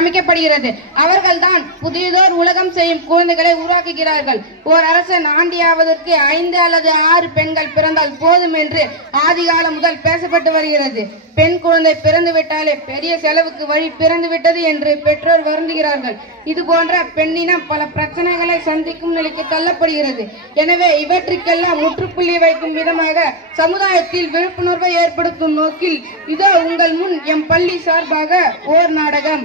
சமைக்கப்படுகிறது அவர்கள்தான் புதியதோர் உலகம் செய்யும் குழந்தைகளை உருவாக்குகிறார்கள். ஓர் அரசன் ஆண்டியாவதற்கு ஐந்து அல்லது ஆறு பெண்கள் பிறந்தால் போதும் என்று ஆதிகாலம் முதல் பேசப்பட்டு வருகிறது. பெண் குழந்தை பிறந்து விட்டாலே பெரிய செலவுக்கு வழி பிறந்து விட்டது என்று பெற்றோர் வருந்துகிறார்கள். இது போன்ற பெண்ணினம் பல பிரச்சனைகளை சந்திக்கும் நிலைக்கு தள்ளப்படுகிறது. எனவே இவற்றுக்கெல்லாம் முற்றுப்புள்ளி வைக்கும் விதமாக சமுதாயத்தில் விழிப்புணர்வை ஏற்படுத்தும் நோக்கில் இதோ உங்கள் முன் எம் பள்ளி சார்பாக ஓர் நாடகம்.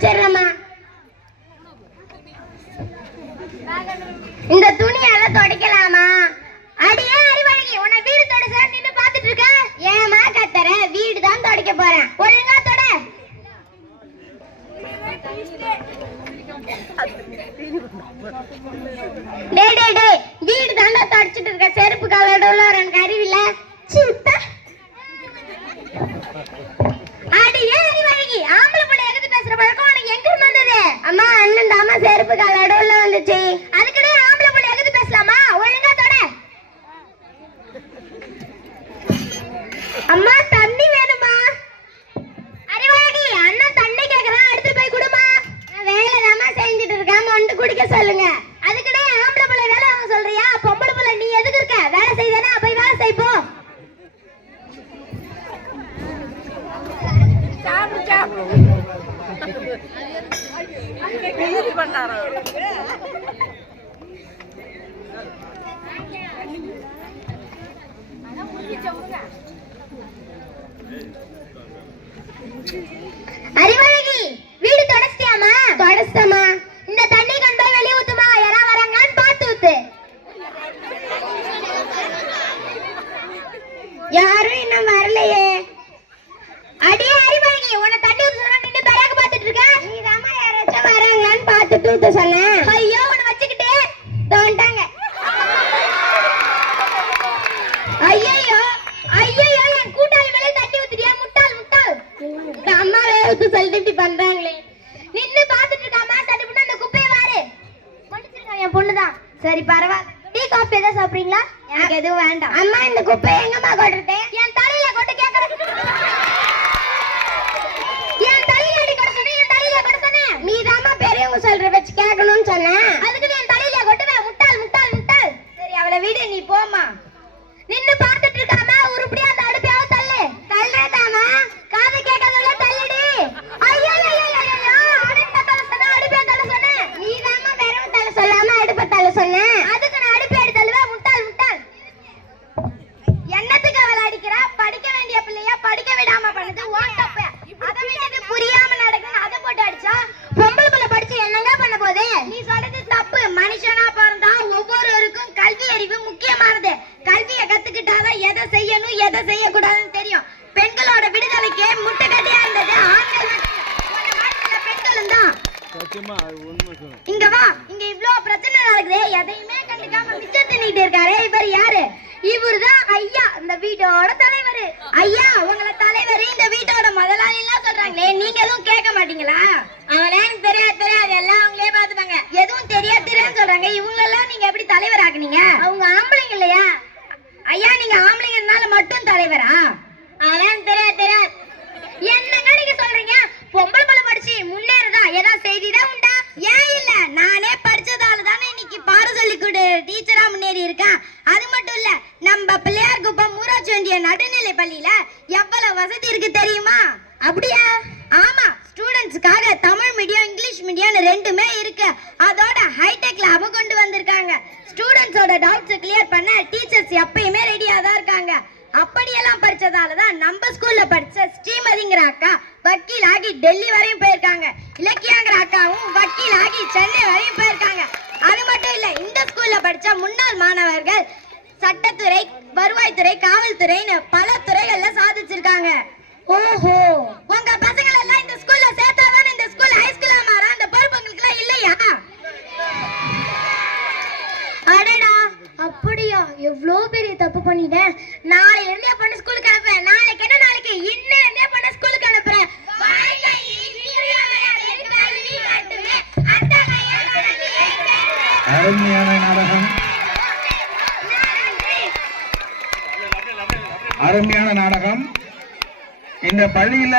தொடச்சிடுமா குடிக்க சொல்லுங்க. அதுக்குடே ஆம்பளை புள்ள வேலை அவங்க சொல்றியா? பொம்பளை புள்ள நீ எதுக்கு இருக்க? வேலை செய்தானே? போய் வேலை செய் போ. அறிவழகி வீடு தொடச்சிட்டியாமா தொடச்சிட்டமா இந்த தண்ணி கொண்டு போய் வெளிய ஊத்துமா யாரா வராங்கன்னு பார்த்து ஊத்து யாரும் இன்னும் வரலையே. அடியே அறிவழகி உன்னை தண்ணி ஊத்த சொன்னா நின்னு பெறாக பார்த்துட்டு இருக்க? நீ தாமா யாராச்சும் வராங்களான்னு பார்த்துட்டு ஊத்த சொன்னேன். ஐயோ உன்னை வச்சுக்கிட்டு தோண்டாங்க ஐயோ ஐயோ என் கூட்டாளி மேலே தண்ணி ஊத்துறியா? முட்டாள் முட்டாள். அம்மாவே ஊத்து சொல்லிட்டு இப்படி பண்றாங்களே. நின்னு பாத்துட்டு இருக்காம தண்ணி பண்ண அந்த குப்பையை வாரு. மன்னிச்சிருக்கேன் என் பொண்ணுதான். சரி பரவாயில்ல. டீ காஃபி ஏதாவது சாப்பிடுறீங்களா? எனக்கு எதுவும் வேண்டாம். அம்மா இந்த குப்பையை எங்கம்மா கொட்டுறது என் தலையில கொட்டு கேக்குறேன் என் தலையில அடி கொட்ட சொன்னேன் என் தலையில கொட்ட சொன்னேன் நீ தாமா பெரியவங்க சொல்ற வச்சு கேட்கணும்னு சொன்னேன் அதுக்கு நீ என் தலையில கொட்டுவேன் முட்டாள் முட்டாள் முட்டாள் சரி அவளை விடு நீ போமா நின்னு பார்த்துட்டு இருக்காம உருப்படியா அந்த அடுப்பையாவது தள்ளு தள்ளுறதாமா காது கேட்காதவள தள்ளுடி ஐயோ ஐயோ ஐயோ அடுப்பை தள்ள சொன்னா அடுப்பை தள்ள சொன்னேன் நீ தாமா வெறும் தள்ள சொல்லாம அடுப்பை தள்ள சொன்னேன் அதுக்கு நான் அடுப்பை எடுத்து தள்ளுவேன் முட்டாள் முட்டாள் என்னத்துக்கு அவளை அடிக்கிறா படிக்க வேண்டிய பிள்ளையா படிக்க விடாம பண்ணுது ஓன் தப்பு அதை விட்டுட்டு புரியாம நடக்குன்னு அதை போட்டு அடிச்சா பொம்பளை பிள்ளை படிச்சு என்னங்க பண்ண போதே நீ சொல்றது தப்பு மனுஷனா பிறந்தா ஒவ்வொருவருக்கும் கல்வி அறிவு முக்கியமானது கல்வியை கத்துக்கிட்டாதான் எதை செய்யணும் எதை செய்யக்கூடாதுன்னு தெரியும். பெண்களோட விடுதலைக்கு முட்டுக்கட்டையா இருந்தது ஆண்கள் பெண்களும் தான். இங்க வா இங்க இவ்ளோ பிரச்சனை நடக்குது எதையுமே கண்டுக்காம மிச்சம் தின்னிட்டு இருக்காரு. இவர் யாரு? இவர்தான் ஐயா இந்த வீட்டோட தலைவர். ஐயா உங்களை தலைவர் இந்த வீட்டோட முதலாளி எல்லாம் சொல்றாங்களே நீங்க எதுவும் கேட்க மாட்டீங்களா? அவனே? எனக்கு தெரியாது தெரியாது. எல்லாம் அவங்களே பாத்துப்பாங்க எதுவும் தெரியாது தெரியாதுன்னு சொல்றாங்க. இவங்க எல்லாம் நீங்க எப்படி தலைவர் ஆக்குனீங்க அவங்க ஆம்பளைங்க இல்லையா ஐயா நீங்க ஆம்பளைங்கனால மட்டும் தலைவரா அதெல்லாம் தெரியாது தெரியாது என்னங்க நீங்க சொல்றீங்க பொம்பளை பிள்ளை படிச்சு முன்னேறதா ஏதாவது செய்தி தான் உண்டா ஏன் இல்ல நானே படிச்சதால தானே இன்னைக்கு பாட சொல்லி கொடு டீச்சரா முன்னேறி இருக்கேன் அது மட்டும் இல்ல நம்ம பிள்ளையார் குப்பம் ஊராட்சி ஒன்றிய நடுநிலை பள்ளியில எவ்வளவு வசதி இருக்கு தெரியுமா அப்படியா ஆமா ஸ்டூடெண்ட்ஸ்க்காக தமிழ் மீடியம் இங்கிலீஷ் மீடியம் ரெண்டுமே இருக்கு அதோட ஹைடெக் லேப கொண்டு வந்திருக்காங்க ஸ்டூடெண்ட்ஸோட டவுட்ஸ் கிளியர் பண்ண டீச்சர்ஸ் எப்பயுமே ரெடியா தான் இருக்காங்க அப்படியெல்லாம் படிச்சதால தான் நம்ம ஸ்கூல்ல படிச்ச ஸ்ரீமதிங்கிற அக்கா வக்கீல் ஆகி டெல்லி வரையும் போயிருக்காங்க. இலக்கியாங்கிற அக்காவும் வக்கீல் ஆகி சென்னை வரையும் போயிருக்காங்க. அது மட்டும் இல்ல இந்த ஸ்கூல்ல படிச்ச முன்னாள் மாணவர்கள் சட்டத்துறை வருவாய்த்துறை காவல்துறைன்னு பல துறைகள்ல சாதிச்சிருக்காங்க. ஓஹோ! உங்க பசங்களை எல்லாம் இந்த ஸ்கூல்ல சேர்த்தாதான் இந்த ஸ்கூல் ஹை ஸ்கூலா மாற? அந்த பொறுப்பு உங்களுக்கு எல்லாம் இல்லையா? அடடா! அப்படியா? எவ்வளோ பெரிய தப்பு பண்ணிட்டேன். நாளை இருந்து பொண்ணு ஸ்கூலுக்கு அனுப்புவேன் நாளைக்கு என்ன நாளைக்கு? இன்னும் அருமையான நாடகம். அருமையான நாடகம். இந்த பள்ளியில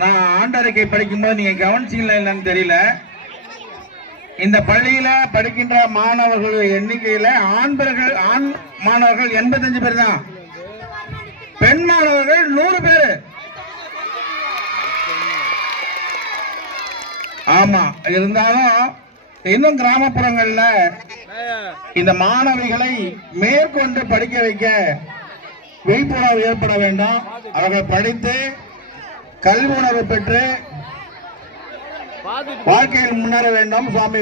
நான் ஆண்டறிக்கை படிக்கும்போது நீங்க கவனிச்சீங்களா இல்லைன்னு தெரியல. இந்த பள்ளியில படிக்கின்ற மாணவர்கள் எண்ணிக்கையில ஆண்பர்கள் ஆண் மாணவர்கள் எண்பத்தஞ்சு பேர் தான். பெண் மாணவர்கள் நூறு பேர். ஆமா இருந்தாலும் இன்னும் கிராமப்புறங்கள்ல இந்த மாணவிகளை மேற்கொண்டு படிக்க வைக்க விழிப்புணர்வு ஏற்பட வேண்டும். அவர்கள் படித்து கல்வி உணர்வு பெற்று வாழ்க்கையில் முன்னேற வேண்டும். சுவாமி